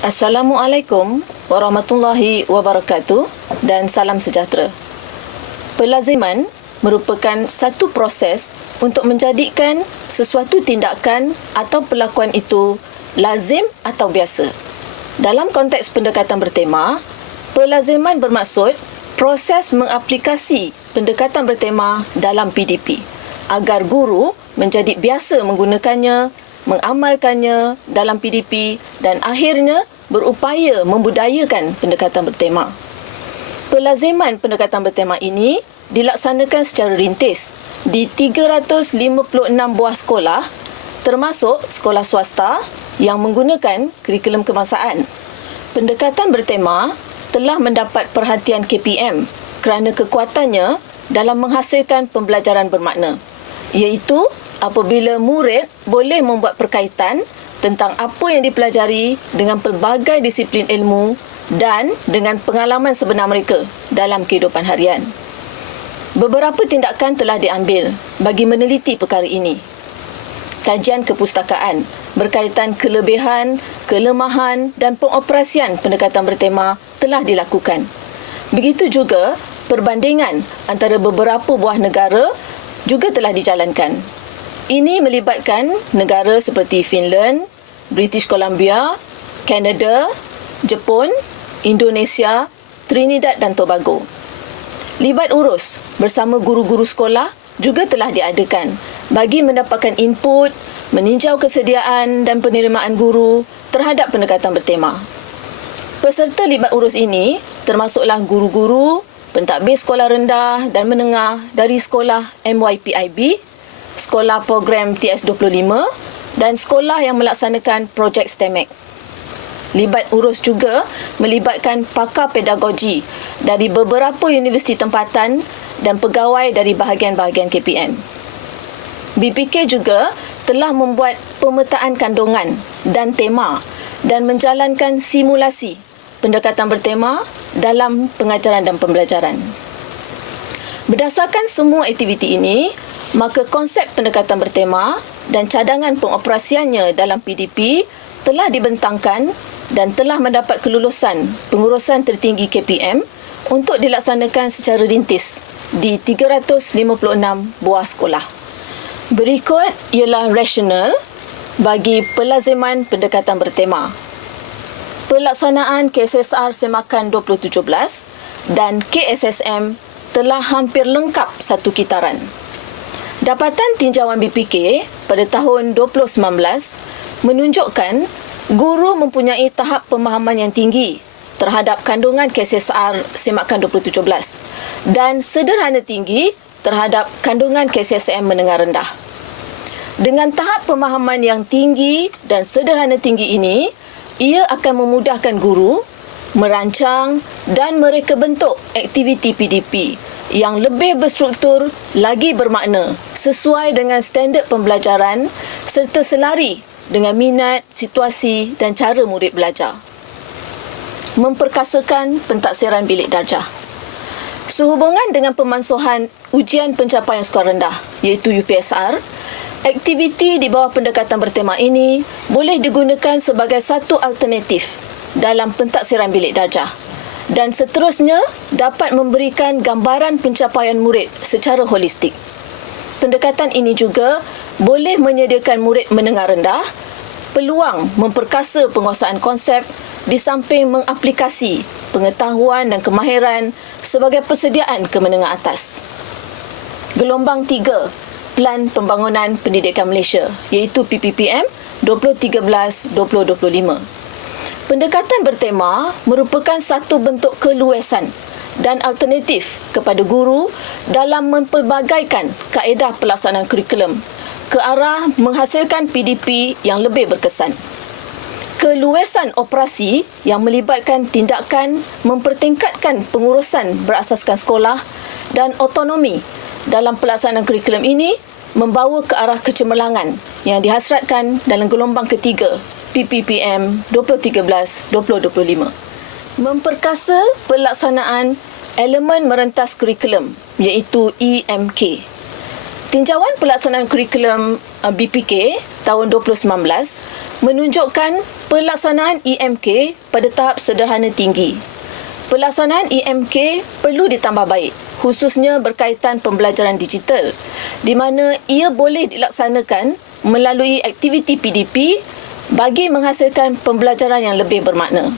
Assalamualaikum warahmatullahi wabarakatuh dan salam sejahtera. Pelaziman merupakan satu proses untuk menjadikan sesuatu tindakan atau perlakuan itu lazim atau biasa. Dalam konteks pendekatan bertema, pelaziman bermaksud proses mengaplikasi pendekatan bertema dalam PDP agar guru menjadi biasa menggunakannya, mengamalkannya dalam PDP dan akhirnya berupaya membudayakan pendekatan bertema. Pelaziman pendekatan bertema ini dilaksanakan secara rintis di 356 buah sekolah termasuk sekolah swasta yang menggunakan kurikulum kebangsaan. Pendekatan bertema telah mendapat perhatian KPM kerana kekuatannya dalam menghasilkan pembelajaran bermakna, iaitu apabila murid boleh membuat perkaitan tentang apa yang dipelajari dengan pelbagai disiplin ilmu dan dengan pengalaman sebenar mereka dalam kehidupan harian. Beberapa tindakan telah diambil bagi meneliti perkara ini. Kajian kepustakaan berkaitan kelebihan, kelemahan dan pengoperasian pendekatan bertema telah dilakukan. Begitu juga perbandingan antara beberapa buah negara juga telah dijalankan. Ini melibatkan negara seperti Finland, British Columbia, Kanada, Jepun, Indonesia, Trinidad dan Tobago. Libat urus bersama guru-guru sekolah juga telah diadakan bagi mendapatkan input, meninjau kesediaan dan penerimaan guru terhadap pendekatan bertema. Peserta libat urus ini termasuklah guru-guru, pentadbir sekolah rendah dan menengah dari sekolah MYPIB, sekolah program TS25 dan sekolah yang melaksanakan projek STEMAC. Libat urus juga melibatkan pakar pedagogi dari beberapa universiti tempatan dan pegawai dari bahagian-bahagian KPM. BPK juga telah membuat pemetaan kandungan dan tema dan menjalankan simulasi pendekatan bertema dalam pengajaran dan pembelajaran. Berdasarkan semua aktiviti ini, maka konsep pendekatan bertema dan cadangan pengoperasiannya dalam PDP telah dibentangkan dan telah mendapat kelulusan pengurusan tertinggi KPM untuk dilaksanakan secara rintis di 356 buah sekolah. Berikut ialah rasional bagi pelaziman pendekatan bertema. Pelaksanaan KSSR Semakan 2017 dan KSSM telah hampir lengkap satu kitaran. Dapatan tinjauan BPK pada tahun 2019 menunjukkan guru mempunyai tahap pemahaman yang tinggi terhadap kandungan KSSR Semakan 2017 dan sederhana tinggi terhadap kandungan KSSM menengah rendah. Dengan tahap pemahaman yang tinggi dan sederhana tinggi ini, ia akan memudahkan guru merancang dan mereka bentuk aktiviti PDP yang lebih berstruktur, lagi bermakna, sesuai dengan standard pembelajaran serta selari dengan minat, situasi dan cara murid belajar. Memperkasakan pentaksiran bilik darjah. Sehubungan dengan pemansuhan ujian pencapaian skor rendah, iaitu UPSR, aktiviti di bawah pendekatan bertema ini boleh digunakan sebagai satu alternatif dalam pentaksiran bilik darjah dan seterusnya dapat memberikan gambaran pencapaian murid secara holistik. Pendekatan ini juga boleh menyediakan murid menengah rendah peluang memperkasa penguasaan konsep di samping mengaplikasi pengetahuan dan kemahiran sebagai persediaan ke menengah atas. Gelombang 3 Plan Pembangunan Pendidikan Malaysia iaitu PPPM 2013-2025. Pendekatan bertema merupakan satu bentuk keluasan dan alternatif kepada guru dalam mempelbagaikan kaedah pelaksanaan kurikulum ke arah menghasilkan PDP yang lebih berkesan. Keluasan operasi yang melibatkan tindakan mempertingkatkan pengurusan berasaskan sekolah dan autonomi dalam pelaksanaan kurikulum ini membawa ke arah kecemerlangan yang dihasratkan dalam gelombang ketiga PPPM 2013-2025. Memperkasa pelaksanaan elemen merentas kurikulum iaitu EMK. Tinjauan pelaksanaan kurikulum BPK tahun 2019 menunjukkan Pelaksanaan EMK pada tahap sederhana tinggi. Pelaksanaan EMK perlu ditambah baik, khususnya berkaitan pembelajaran digital, di mana ia boleh dilaksanakan melalui aktiviti PDP bagi menghasilkan pembelajaran yang lebih bermakna.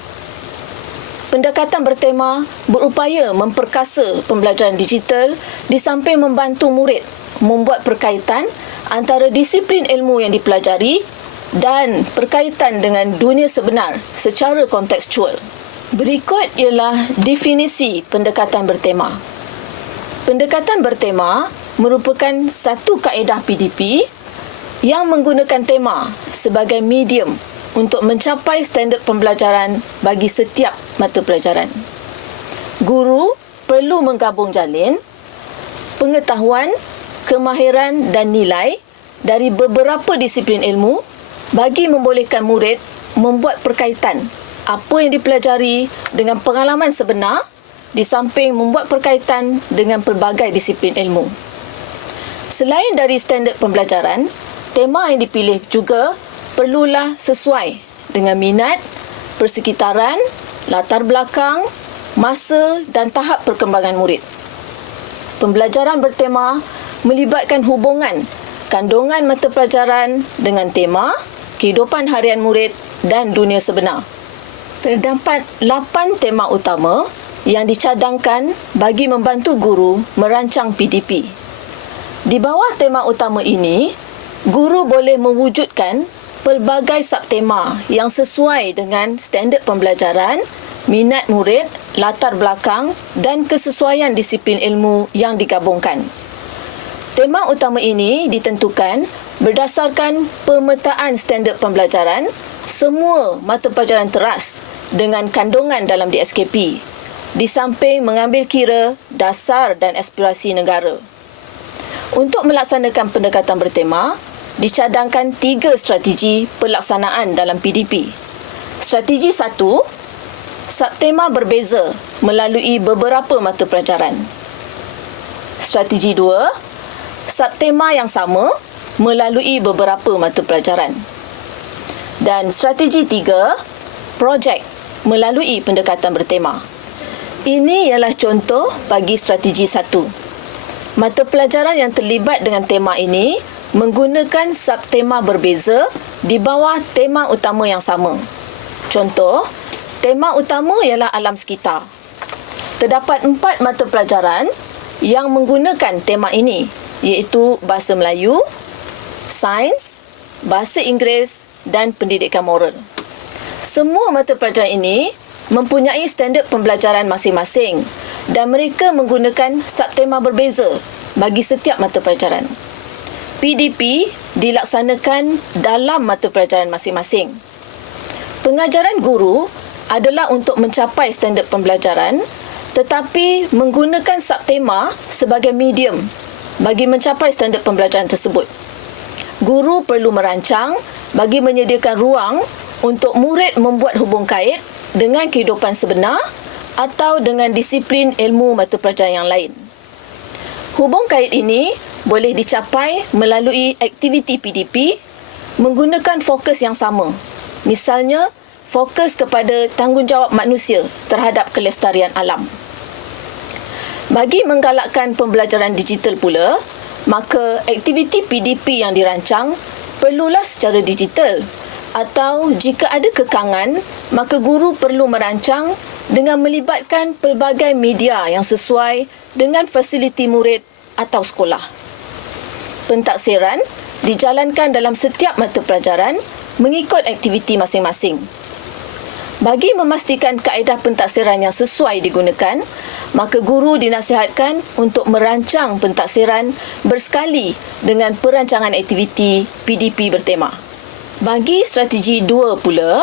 Pendekatan bertema berupaya memperkasa pembelajaran digital di samping membantu murid membuat perkaitan antara disiplin ilmu yang dipelajari dan perkaitan dengan dunia sebenar secara kontekstual. Berikut ialah definisi pendekatan bertema. Pendekatan bertema merupakan satu kaedah PDP yang menggunakan tema sebagai medium untuk mencapai standard pembelajaran bagi setiap mata pelajaran. Guru perlu menggabung jalin pengetahuan, kemahiran dan nilai dari beberapa disiplin ilmu bagi membolehkan murid membuat perkaitan apa yang dipelajari dengan pengalaman sebenar di samping membuat perkaitan dengan pelbagai disiplin ilmu. Selain dari standard pembelajaran, tema yang dipilih juga perlulah sesuai dengan minat, persekitaran, latar belakang, masa dan tahap perkembangan murid. Pembelajaran bertema melibatkan hubungan kandungan mata pelajaran dengan tema, kehidupan harian murid dan dunia sebenar. Terdapat 8 tema utama yang dicadangkan bagi membantu guru merancang PDP. Di bawah tema utama ini, guru boleh mewujudkan pelbagai subtema yang sesuai dengan standard pembelajaran, minat murid, latar belakang dan kesesuaian disiplin ilmu yang digabungkan. Tema utama ini ditentukan berdasarkan pemetaan standard pembelajaran semua mata pelajaran teras dengan kandungan dalam DSKP, di samping mengambil kira dasar dan aspirasi negara. Untuk melaksanakan pendekatan bertema, dicadangkan 3 strategi pelaksanaan dalam PDP. Strategi 1, subtema berbeza melalui beberapa mata pelajaran. Strategi 2, subtema yang sama melalui beberapa mata pelajaran. Dan strategi 3, projek melalui pendekatan bertema. Ini ialah contoh bagi strategi 1. Mata pelajaran yang terlibat dengan tema ini menggunakan subtema berbeza di bawah tema utama yang sama. Contoh, tema utama ialah alam sekitar. Terdapat 4 mata pelajaran yang menggunakan tema ini, iaitu Bahasa Melayu, Sains, Bahasa Inggeris dan Pendidikan Moral. Semua mata pelajaran ini mempunyai standard pembelajaran masing-masing dan mereka menggunakan subtema berbeza bagi setiap mata pelajaran. PDP dilaksanakan dalam mata pelajaran masing-masing. Pengajaran guru adalah untuk mencapai standard pembelajaran tetapi menggunakan subtema sebagai medium bagi mencapai standard pembelajaran tersebut. Guru perlu merancang bagi menyediakan ruang untuk murid membuat hubung kait dengan kehidupan sebenar atau dengan disiplin ilmu mata pelajaran yang lain. Hubung kait ini boleh dicapai melalui aktiviti PDP menggunakan fokus yang sama. Misalnya, fokus kepada tanggungjawab manusia terhadap kelestarian alam. Bagi menggalakkan pembelajaran digital pula, maka aktiviti PDP yang dirancang perlulah secara digital atau jika ada kekangan, maka guru perlu merancang dengan melibatkan pelbagai media yang sesuai dengan fasiliti murid atau sekolah. Pentaksiran dijalankan dalam setiap mata pelajaran mengikut aktiviti masing-masing. Bagi memastikan kaedah pentaksiran yang sesuai digunakan, maka guru dinasihatkan untuk merancang pentaksiran bersekali dengan perancangan aktiviti PDP bertema. Bagi strategi 2 pula,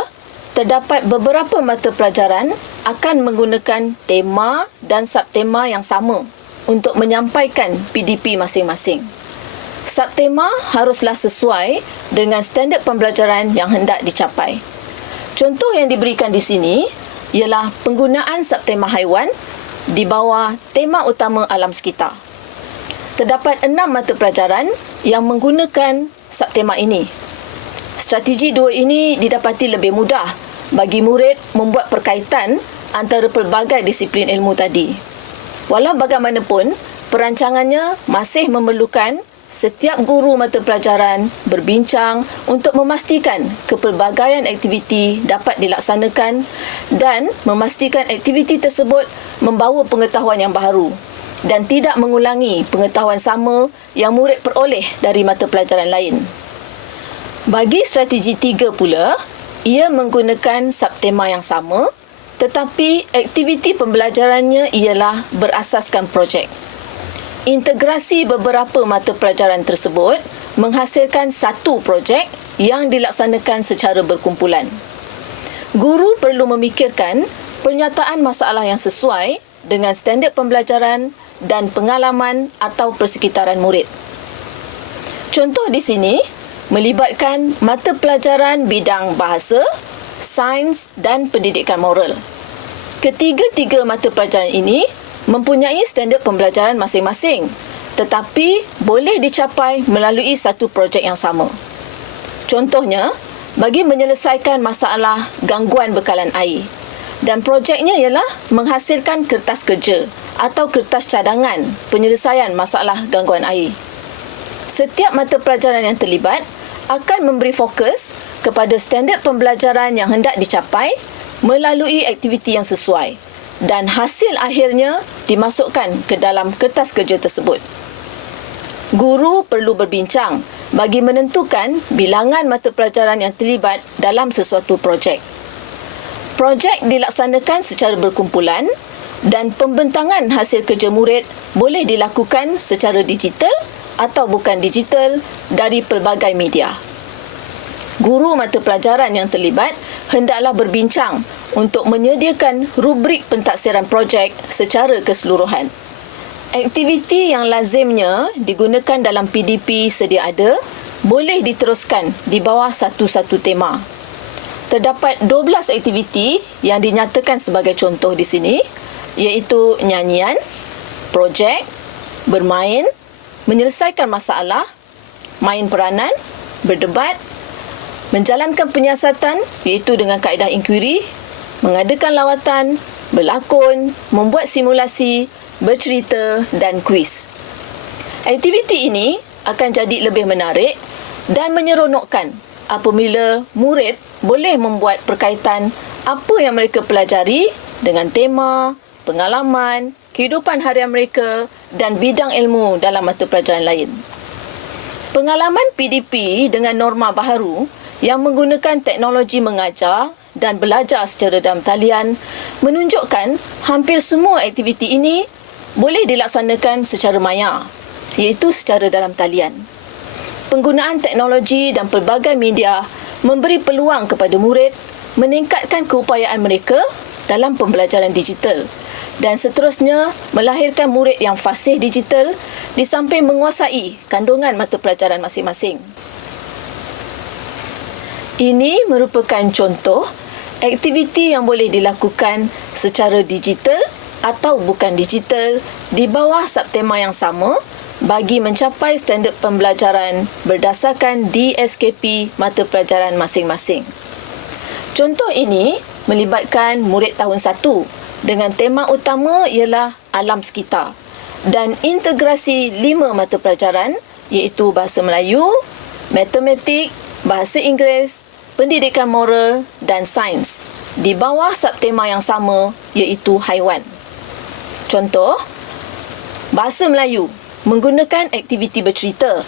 terdapat beberapa mata pelajaran akan menggunakan tema dan subtema yang sama untuk menyampaikan PDP masing-masing. Subtema haruslah sesuai dengan standard pembelajaran yang hendak dicapai. Contoh yang diberikan di sini ialah penggunaan subtema haiwan di bawah tema utama alam sekitar. Terdapat 6 mata pelajaran yang menggunakan subtema ini. Strategi dua ini didapati lebih mudah bagi murid membuat perkaitan antara pelbagai disiplin ilmu tadi. Walau bagaimanapun, perancangannya masih memerlukan setiap guru mata pelajaran berbincang untuk memastikan kepelbagaian aktiviti dapat dilaksanakan dan memastikan aktiviti tersebut membawa pengetahuan yang baharu dan tidak mengulangi pengetahuan sama yang murid peroleh dari mata pelajaran lain. Bagi strategi 3 pula, ia menggunakan subtema yang sama, tetapi aktiviti pembelajarannya ialah berasaskan projek. Integrasi beberapa mata pelajaran tersebut menghasilkan satu projek yang dilaksanakan secara berkumpulan. Guru perlu memikirkan pernyataan masalah yang sesuai dengan standard pembelajaran dan pengalaman atau persekitaran murid. Contoh di sini melibatkan mata pelajaran bidang bahasa, sains dan pendidikan moral. Ketiga-tiga mata pelajaran ini mempunyai standard pembelajaran masing-masing, tetapi boleh dicapai melalui satu projek yang sama. Contohnya, bagi menyelesaikan masalah gangguan bekalan air, dan projeknya ialah menghasilkan kertas kerja atau kertas cadangan penyelesaian masalah gangguan air. Setiap mata pelajaran yang terlibat akan memberi fokus kepada standard pembelajaran yang hendak dicapai melalui aktiviti yang sesuai dan hasil akhirnya dimasukkan ke dalam kertas kerja tersebut. Guru perlu berbincang bagi menentukan bilangan mata pelajaran yang terlibat dalam sesuatu projek. Projek dilaksanakan secara berkumpulan dan pembentangan hasil kerja murid boleh dilakukan secara digital atau bukan digital dari pelbagai media. Guru mata pelajaran yang terlibat hendaklah berbincang untuk menyediakan rubrik pentaksiran projek secara keseluruhan. Aktiviti yang lazimnya digunakan dalam PDP sedia ada boleh diteruskan di bawah satu-satu tema. Terdapat 12 aktiviti yang dinyatakan sebagai contoh di sini, iaitu nyanyian, projek, bermain, menyelesaikan masalah, main peranan, berdebat, menjalankan penyiasatan iaitu dengan kaedah inquiry, mengadakan lawatan, berlakon, membuat simulasi, bercerita dan kuis. Aktiviti ini akan jadi lebih menarik dan menyeronokkan apabila murid boleh membuat perkaitan apa yang mereka pelajari dengan tema, pengalaman, kehidupan harian mereka dan bidang ilmu dalam mata pelajaran lain. Pengalaman PDP dengan norma baharu yang menggunakan teknologi mengajar dan belajar secara dalam talian menunjukkan hampir semua aktiviti ini boleh dilaksanakan secara maya, iaitu secara dalam talian. Penggunaan teknologi dan pelbagai media memberi peluang kepada murid meningkatkan keupayaan mereka dalam pembelajaran digital dan seterusnya melahirkan murid yang fasih digital di samping menguasai kandungan mata pelajaran masing-masing. Ini merupakan contoh aktiviti yang boleh dilakukan secara digital atau bukan digital di bawah subtema yang sama bagi mencapai standard pembelajaran berdasarkan DSKP mata pelajaran masing-masing. Contoh ini melibatkan murid tahun 1 dengan tema utama ialah alam sekitar dan integrasi 5 mata pelajaran iaitu bahasa Melayu, matematik, bahasa Inggeris, pendidikan moral dan sains di bawah subtema yang sama iaitu haiwan. Contoh, bahasa Melayu menggunakan aktiviti bercerita,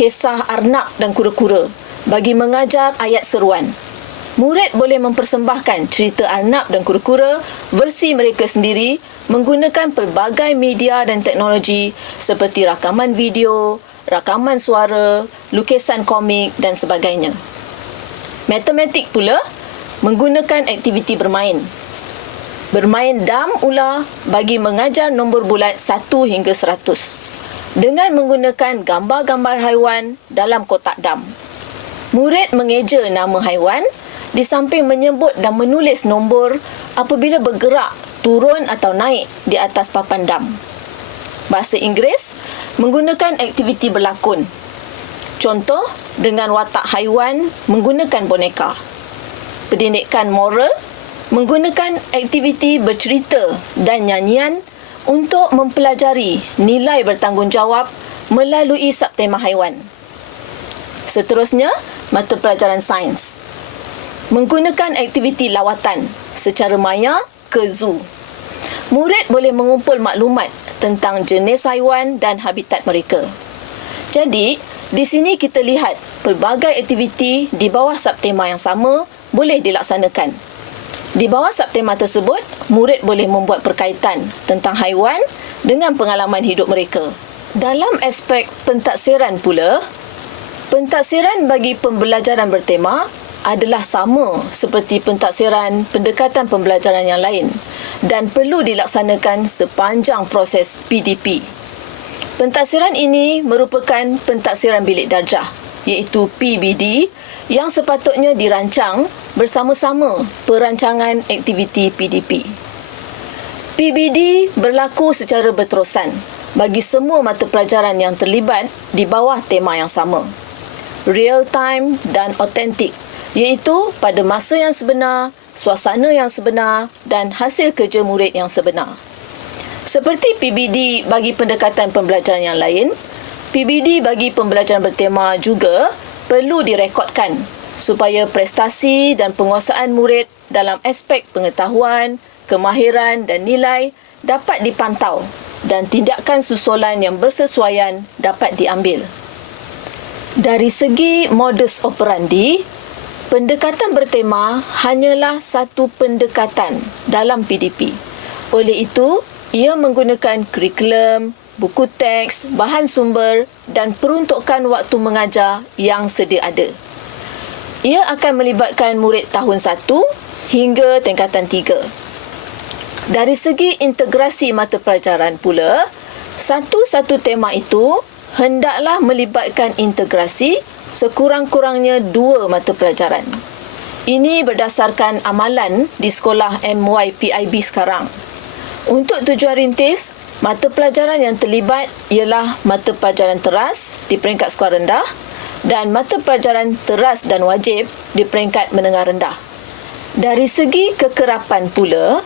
kisah arnab dan kura-kura bagi mengajar ayat seruan. Murid boleh mempersembahkan cerita arnab dan kura-kura versi mereka sendiri menggunakan pelbagai media dan teknologi seperti rakaman video, rakaman suara, lukisan komik dan sebagainya. Matematik pula menggunakan aktiviti bermain. Bermain dam ular bagi mengajar nombor bulat 1 hingga 100 dengan menggunakan gambar-gambar haiwan dalam kotak dam. Murid mengeja nama haiwan di samping menyebut dan menulis nombor apabila bergerak, turun atau naik di atas papan dam. Bahasa Inggeris menggunakan aktiviti berlakon. Contoh, dengan watak haiwan menggunakan boneka. Pendidikan moral menggunakan aktiviti bercerita dan nyanyian untuk mempelajari nilai bertanggungjawab melalui subtema haiwan. Seterusnya, mata pelajaran sains menggunakan aktiviti lawatan secara maya ke zoo. Murid boleh mengumpul maklumat tentang jenis haiwan dan habitat mereka. Jadi, di sini kita lihat pelbagai aktiviti di bawah subtema yang sama boleh dilaksanakan. Di bawah subtema tersebut, murid boleh membuat perkaitan tentang haiwan dengan pengalaman hidup mereka. Dalam aspek pentaksiran pula, pentaksiran bagi pembelajaran bertema adalah sama seperti pentaksiran pendekatan pembelajaran yang lain dan perlu dilaksanakan sepanjang proses PDP. Pentaksiran ini merupakan pentaksiran bilik darjah, iaitu PBD, yang sepatutnya dirancang bersama-sama perancangan aktiviti PDP. PBD berlaku secara berterusan bagi semua mata pelajaran yang terlibat di bawah tema yang sama. Real time dan autentik, iaitu pada masa yang sebenar, suasana yang sebenar dan hasil kerja murid yang sebenar. Seperti PBD bagi pendekatan pembelajaran yang lain, PBD bagi pembelajaran bertema juga perlu direkodkan supaya prestasi dan penguasaan murid dalam aspek pengetahuan, kemahiran dan nilai dapat dipantau dan tindakan susulan yang bersesuaian dapat diambil. Dari segi modus operandi, pendekatan bertema hanyalah satu pendekatan dalam PDP. Oleh itu, ia menggunakan kurikulum, buku teks, bahan sumber dan peruntukan waktu mengajar yang sedia ada. Ia akan melibatkan murid tahun 1 hingga tingkatan 3. Dari segi integrasi mata pelajaran pula, satu-satu tema itu hendaklah melibatkan integrasi sekurang-kurangnya 2 mata pelajaran. Ini berdasarkan amalan di sekolah MYPIB sekarang. Untuk tujuan rintis, mata pelajaran yang terlibat ialah mata pelajaran teras di peringkat sekolah rendah dan mata pelajaran teras dan wajib di peringkat menengah rendah. Dari segi kekerapan pula,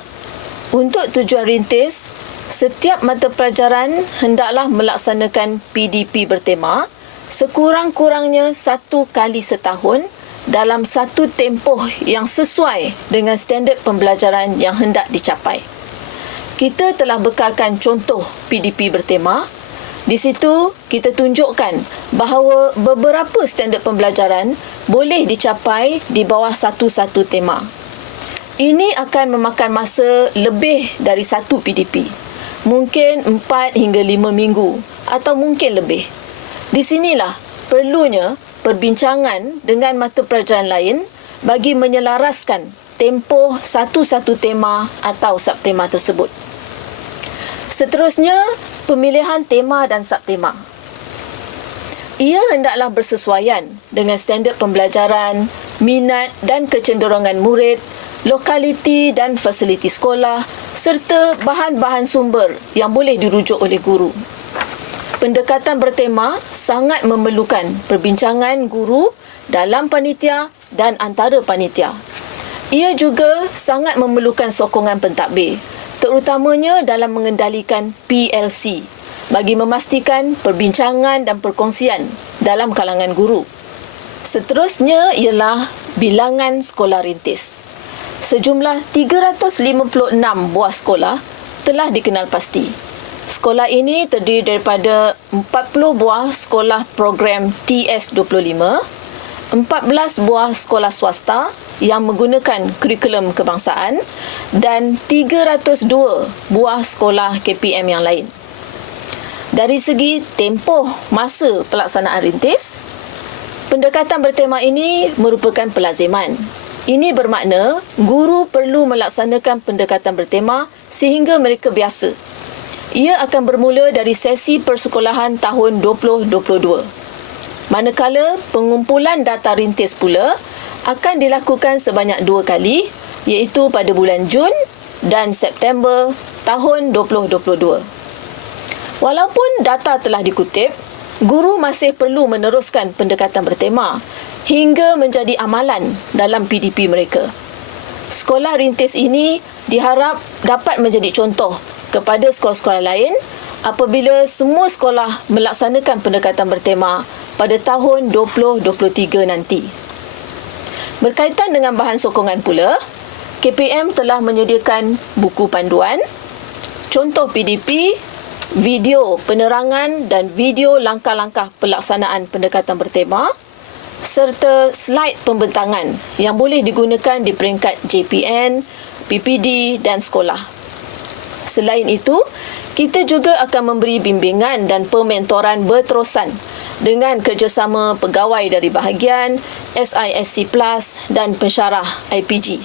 untuk tujuan rintis, setiap mata pelajaran hendaklah melaksanakan PDP bertema sekurang-kurangnya 1 kali setahun dalam satu tempoh yang sesuai dengan standard pembelajaran yang hendak dicapai. Kita telah bekalkan contoh PDP bertema. Di situ, kita tunjukkan bahawa beberapa standard pembelajaran boleh dicapai di bawah satu-satu tema. Ini akan memakan masa lebih dari 1 PDP. Mungkin 4 hingga 5 minggu atau mungkin lebih. Di sinilah perlunya perbincangan dengan mata pelajaran lain bagi menyelaraskan tempoh satu-satu tema atau subtema tersebut. Seterusnya, pemilihan tema dan subtema. Ia hendaklah bersesuaian dengan standard pembelajaran, minat dan kecenderungan murid, lokaliti dan fasiliti sekolah serta bahan-bahan sumber yang boleh dirujuk oleh guru. Pendekatan bertema sangat memerlukan perbincangan guru dalam panitia dan antara panitia. Ia juga sangat memerlukan sokongan pentadbir, terutamanya dalam mengendalikan PLC bagi memastikan perbincangan dan perkongsian dalam kalangan guru. Seterusnya ialah bilangan sekolah rintis. Sejumlah 356 buah sekolah telah dikenal pasti. Sekolah ini terdiri daripada 40 buah sekolah program TS25, 14 buah sekolah swasta yang menggunakan kurikulum kebangsaan dan 302 buah sekolah KPM yang lain. Dari segi tempoh masa pelaksanaan rintis, pendekatan bertema ini merupakan pelaziman. Ini bermakna guru perlu melaksanakan pendekatan bertema sehingga mereka biasa. Ia akan bermula dari sesi persekolahan tahun 2022. Manakala pengumpulan data rintis pula akan dilakukan sebanyak 2 kali, iaitu pada bulan Jun dan September tahun 2022. Walaupun data telah dikutip, Guru masih perlu meneruskan pendekatan bertema hingga menjadi amalan dalam PDP mereka. Sekolah rintis ini diharap dapat menjadi contoh kepada sekolah-sekolah lain apabila semua sekolah melaksanakan pendekatan bertema pada tahun 2023 nanti. Berkaitan dengan bahan sokongan pula, KPM telah menyediakan buku panduan, contoh PDP, video penerangan dan video langkah-langkah pelaksanaan pendekatan bertema serta slide pembentangan yang boleh digunakan di peringkat JPN, PPD dan sekolah. Selain itu, kita juga akan memberi bimbingan dan pementoran berterusan dengan kerjasama pegawai dari bahagian, SISC Plus dan pensyarah IPG.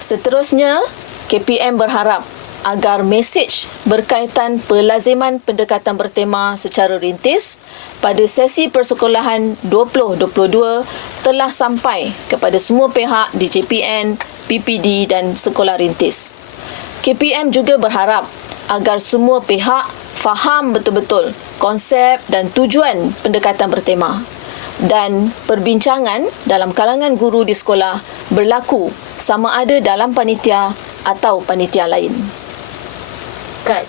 Seterusnya, KPM berharap agar mesej berkaitan pelaziman pendekatan bertema secara rintis pada sesi persekolahan 2022 telah sampai kepada semua pihak di JPN, PPD dan sekolah rintis. KPM juga berharap agar semua pihak faham betul-betul konsep dan tujuan pendekatan bertema dan perbincangan dalam kalangan guru di sekolah berlaku sama ada dalam panitia atau panitia lain. Kak,